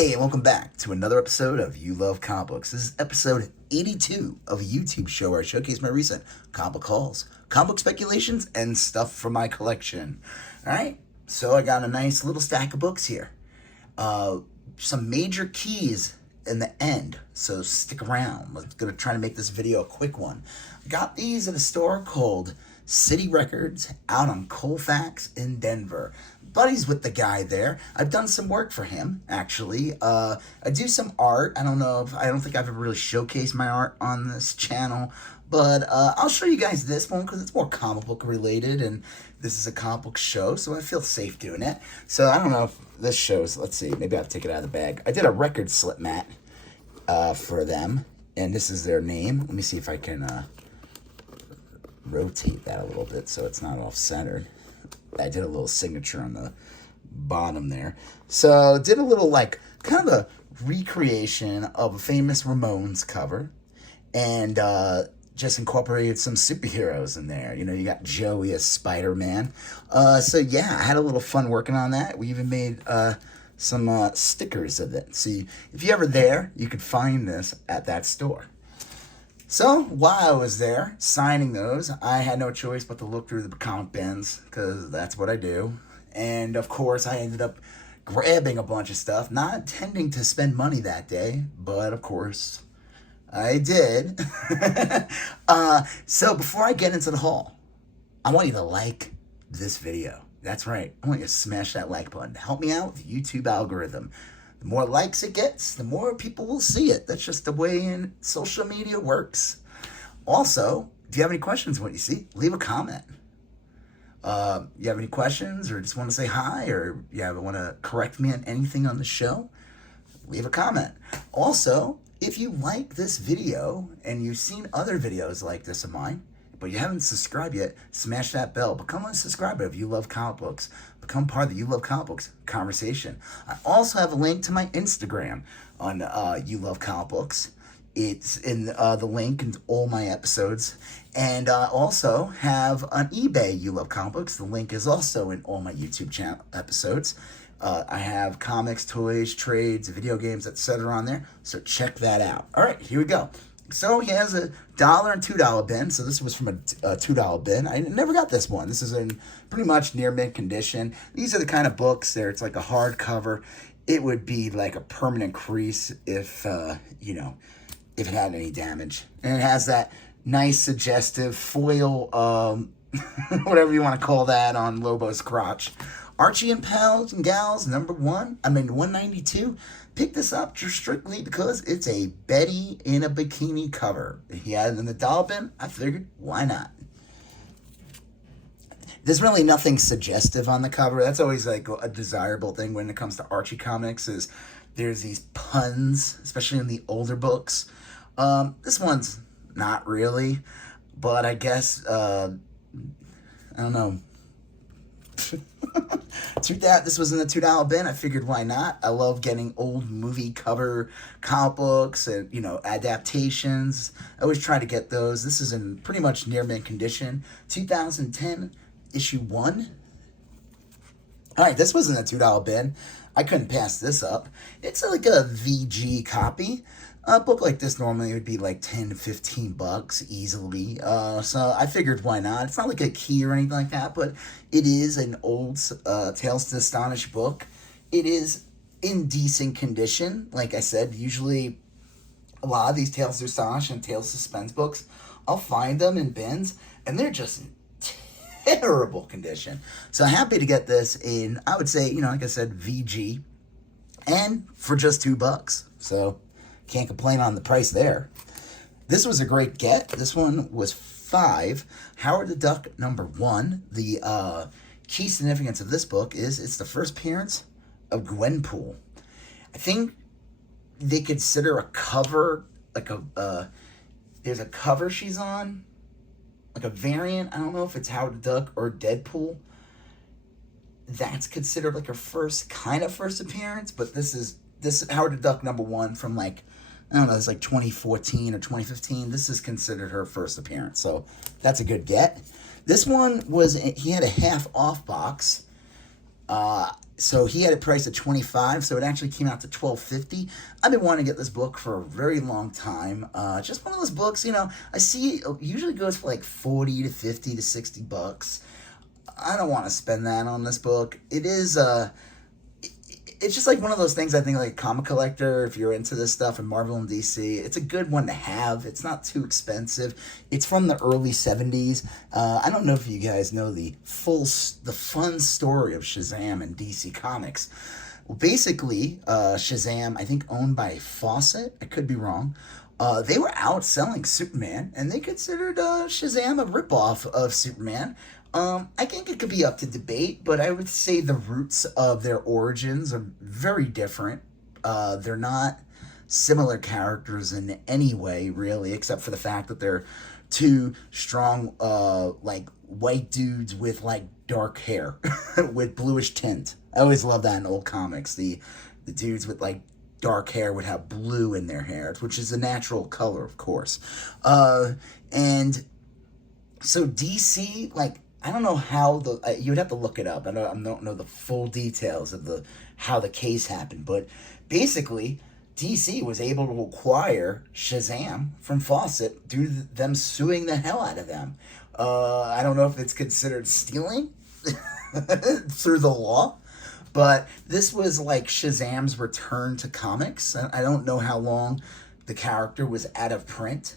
Hey, and welcome back to another episode of You Love Comic Books. This is episode 82 of a YouTube show where I showcase my recent comic book hauls, comic book speculations, and stuff from my collection. Alright, so I got a nice little stack of books here. Some major keys in the end, so stick around. I'm going to try to make this video a quick one. I got these at a store called City Records out on Colfax in Denver. Buddies with the guy there. I've done some work for him, actually. I do some art. I don't think I've ever really showcased my art on this channel, but I'll show you guys this one because it's more comic book related, and this is a comic book show, so I feel safe doing it. So I don't know if this shows. Let's see. Maybe I'll take it out of the bag. I did a record slip mat for them, and this is their name. Let me see if I can rotate that a little bit so it's not off-centered. I did a little signature on the bottom there. So did a little kind of a recreation of a famous Ramones cover, and just incorporated some superheroes in there. You know, you got Joey as Spider-Man. So yeah, I had a little fun working on that. We even made some stickers of it. So if you're ever there, you could find this at that store. So, while I was there signing those, I had no choice but to look through the comic bins, because that's what I do. And, of course, I ended up grabbing a bunch of stuff, not intending to spend money that day, but, of course, I did. So, before I get into the haul, I want you to like this video. That's right. I want you to smash that like button. Help me out with the YouTube algorithm. The more likes it gets, the more people will see it. That's just the way social media works. Also, if you have any questions on what you see, leave a comment. You have any questions or just want to say hi or want to correct me on anything on the show, leave a comment. Also, if you like this video and you've seen other videos like this of mine, but you haven't subscribed yet, smash that bell. Become a subscriber if you love comic books. Become part of the You Love Comic Books conversation. I also have a link to my Instagram on You Love Comic Books. It's in the link in all my episodes. And I also have on eBay You Love Comic Books. The link is also in all my YouTube channel episodes. I have comics, toys, trades, video games, etc. on there. So check that out. All right, here we go. So he has a $1 and $2 bin. So this was from a $2 bin. I never got this one. This is in pretty much near mint condition. These are the kind of books there. It's like a hardcover. It would be like a permanent crease if if it had any damage. And it has that nice suggestive foil, whatever you want to call that, on Lobo's crotch. Archie and Pals and Gals, number 192. Pick this up just strictly because it's a Betty in a bikini cover. He had it in the dollar bin. I figured, why not? There's really nothing suggestive on the cover. That's always like a desirable thing when it comes to Archie Comics, is there's these puns, especially in the older books. This one's not really, but I guess, I don't know. This was in the $2 bin. I figured, why not? I love getting old movie cover comic books and adaptations. I always try to get those. This is in pretty much near mint condition. 2010 issue 1. All right, this was in the $2 bin. I couldn't pass this up. It's like a VG copy. A book like this normally would be like 10 to 15 bucks easily. So I figured, why not? It's not like a key or anything like that, but it is an old Tales to Astonish book. It is in decent condition. Like I said, usually a lot of these Tales to Astonish and Tales to Suspense books, I'll find them in bins, and they're just in terrible condition. So I'm happy to get this in, I would say, like I said, VG, and for just $2. So can't complain on the price there. This was a great get. This one was $5. Howard the Duck number 1. The key significance of this book is it's the first appearance of Gwenpool. I think they consider a cover, like there's a cover she's on, like a variant. I don't know if it's Howard the Duck or Deadpool. That's considered like her first appearance, but this is Howard the Duck number 1 from I don't know, it's like 2014 or 2015. This is considered her first appearance, so that's a good get. This one he had a half off box. So he had it priced at $25, so it actually came out to $12.50. I've been wanting to get this book for a very long time. Just one of those books, I see it usually goes for like 40 to 50 to 60 bucks. I don't want to spend that on this book. It's just like one of those things, I think, like a comic collector, if you're into this stuff in Marvel and DC, it's a good one to have. It's not too expensive. It's from the early 70s. I don't know if you guys know the fun story of Shazam and DC Comics. Well, basically, Shazam, I think owned by Fawcett, I could be wrong, they were outselling Superman, and they considered Shazam a ripoff of Superman. I think it could be up to debate, but I would say the roots of their origins are very different. They're not similar characters in any way, really, except for the fact that they're two strong, like, white dudes with, like, dark hair with bluish tint. I always love that in old comics. The dudes with, like, dark hair would have blue in their hair, which is a natural color, of course. And so DC, like, I don't know how you would have to look it up. I don't know the full details of how the case happened, but basically, DC was able to acquire Shazam from Fawcett due to them suing the hell out of them. I don't know if it's considered stealing through the law, but this was like Shazam's return to comics. I don't know how long the character was out of print.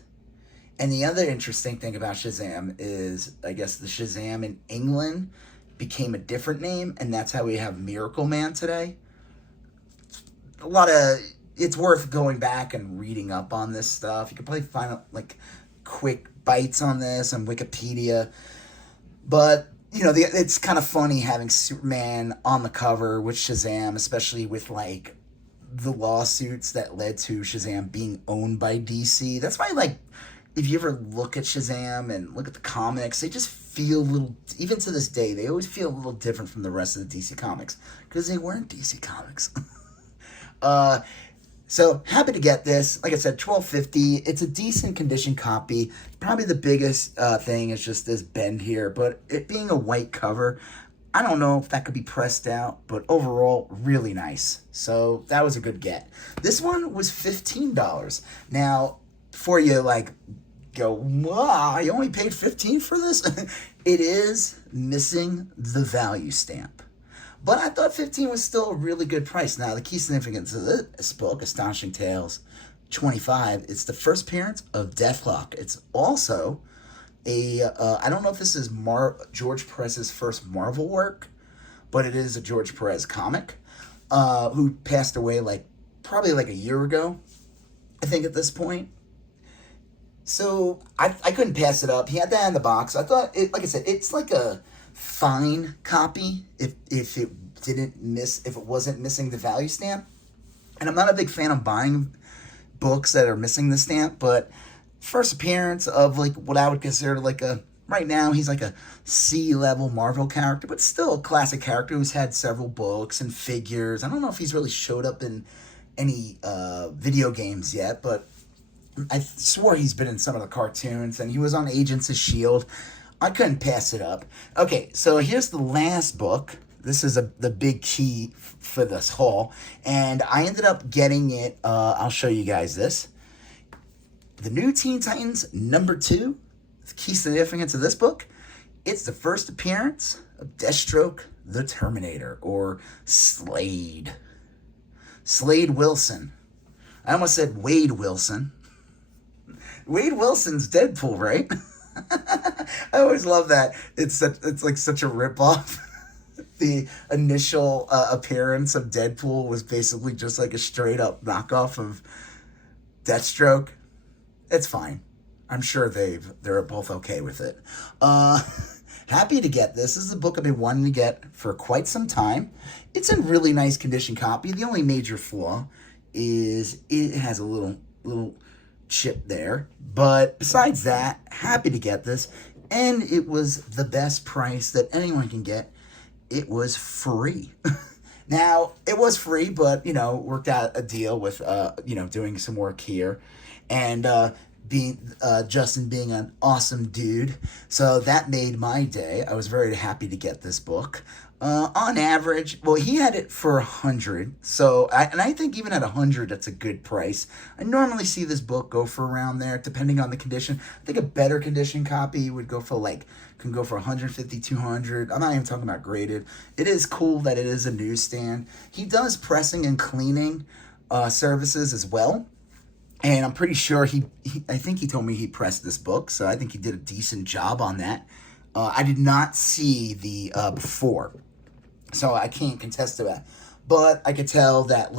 And the other interesting thing about Shazam is, I guess, the Shazam in England became a different name, and that's how we have Miracle Man today. It's worth going back and reading up on this stuff. You can probably find, like, quick bites on this on Wikipedia. But, it's kind of funny having Superman on the cover with Shazam, especially with, like, the lawsuits that led to Shazam being owned by DC. That's why, like, if you ever look at Shazam and look at the comics, they just feel a little, even to this day, they always feel a little different from the rest of the DC Comics, because they weren't DC Comics. So, happy to get this. Like I said, $12.50. It's a decent condition copy. Probably the biggest thing is just this bend here, but it being a white cover, I don't know if that could be pressed out, but overall, really nice. So, that was a good get. This one was $15. Now, before you, like, go, wow, you only paid $15 for this? It is missing the value stamp. But I thought $15 was still a really good price. Now, the key significance of this book, Astonishing Tales 25, it's the first appearance of Deathlock. It's also I don't know if this is George Perez's first Marvel work, but it is a George Perez comic, who passed away, like, probably like a year ago, I think, at this point. So I couldn't pass it up. He had that in the box. I thought, like I said, it's like a fine copy if it wasn't missing the value stamp. And I'm not a big fan of buying books that are missing the stamp, but first appearance of, like, what I would consider like right now he's like a C-level Marvel character, but still a classic character who's had several books and figures. I don't know if he's really showed up in any video games yet, but I swore he's been in some of the cartoons, and he was on Agents of S.H.I.E.L.D. I couldn't pass it up. Okay, so here's the last book. This is the big key for this haul, and I ended up getting it. I'll show you guys this. The New Teen Titans #2. The key significance of this book, it's the first appearance of Deathstroke the Terminator, or Slade. Slade Wilson. I almost said Wade Wilson. Wade Wilson's Deadpool, right? I always love that. It's like such a ripoff. The initial appearance of Deadpool was basically just like a straight up knockoff of Deathstroke. It's fine. I'm sure they're both okay with it. Happy to get this. This is a book I've been wanting to get for quite some time. It's in really nice condition copy. The only major flaw is it has a little chip there, but besides that, happy to get this, and it was the best price that anyone can get. It was free. Now, it was free, but, worked out a deal with, doing some work here, and Justin being an awesome dude. So that made my day. I was very happy to get this book. On average, well, he had it for 100. So, I think even at 100, that's a good price. I normally see this book go for around there, depending on the condition. I think a better condition copy would go for can go for 150, 200. I'm not even talking about graded. It is cool that it is a newsstand. He does pressing and cleaning services as well. And I'm pretty sure I think he told me he pressed this book, so I think he did a decent job on that. I did not see the before, so I can't contest to that. But I could tell that,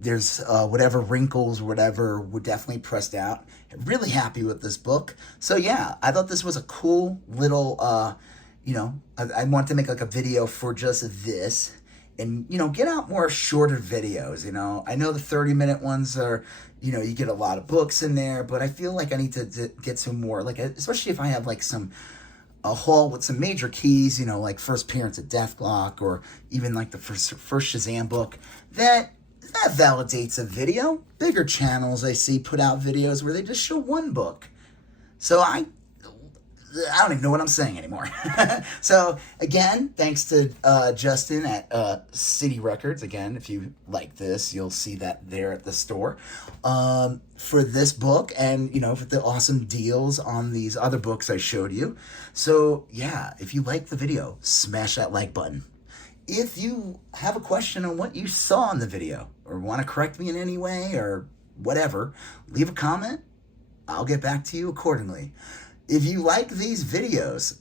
there's whatever wrinkles or whatever were definitely pressed out. Really happy with this book. So yeah, I thought this was a cool little, I want to make a video for just this. And, get out more shorter videos, I know the 30-minute ones are, you get a lot of books in there, but I feel like I need to get some more, especially if I have, a haul with some major keys, like First Appearance of Deathlock, or even, the first Shazam book, that validates a video. Bigger channels I see put out videos where they just show one book. So I don't even know what I'm saying anymore. So, again, thanks to Justin at City Records. Again, if you like this, you'll see that there at the store. For this book and, for the awesome deals on these other books I showed you. So, yeah, if you like the video, smash that like button. If you have a question on what you saw in the video or want to correct me in any way or whatever, leave a comment. I'll get back to you accordingly. If you like these videos,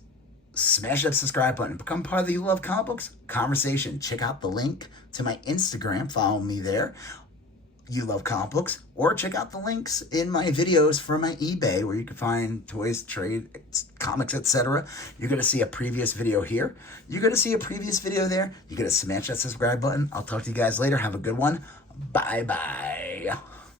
smash that subscribe button. Become part of the You Love Comic Books conversation. Check out the link to my Instagram. Follow me there, You Love Comic Books. Or check out the links in my videos for my eBay where you can find toys, trade, comics, etc. You're going to see a previous video here. You're going to see a previous video there. You're going to smash that subscribe button. I'll talk to you guys later. Have a good one. Bye-bye.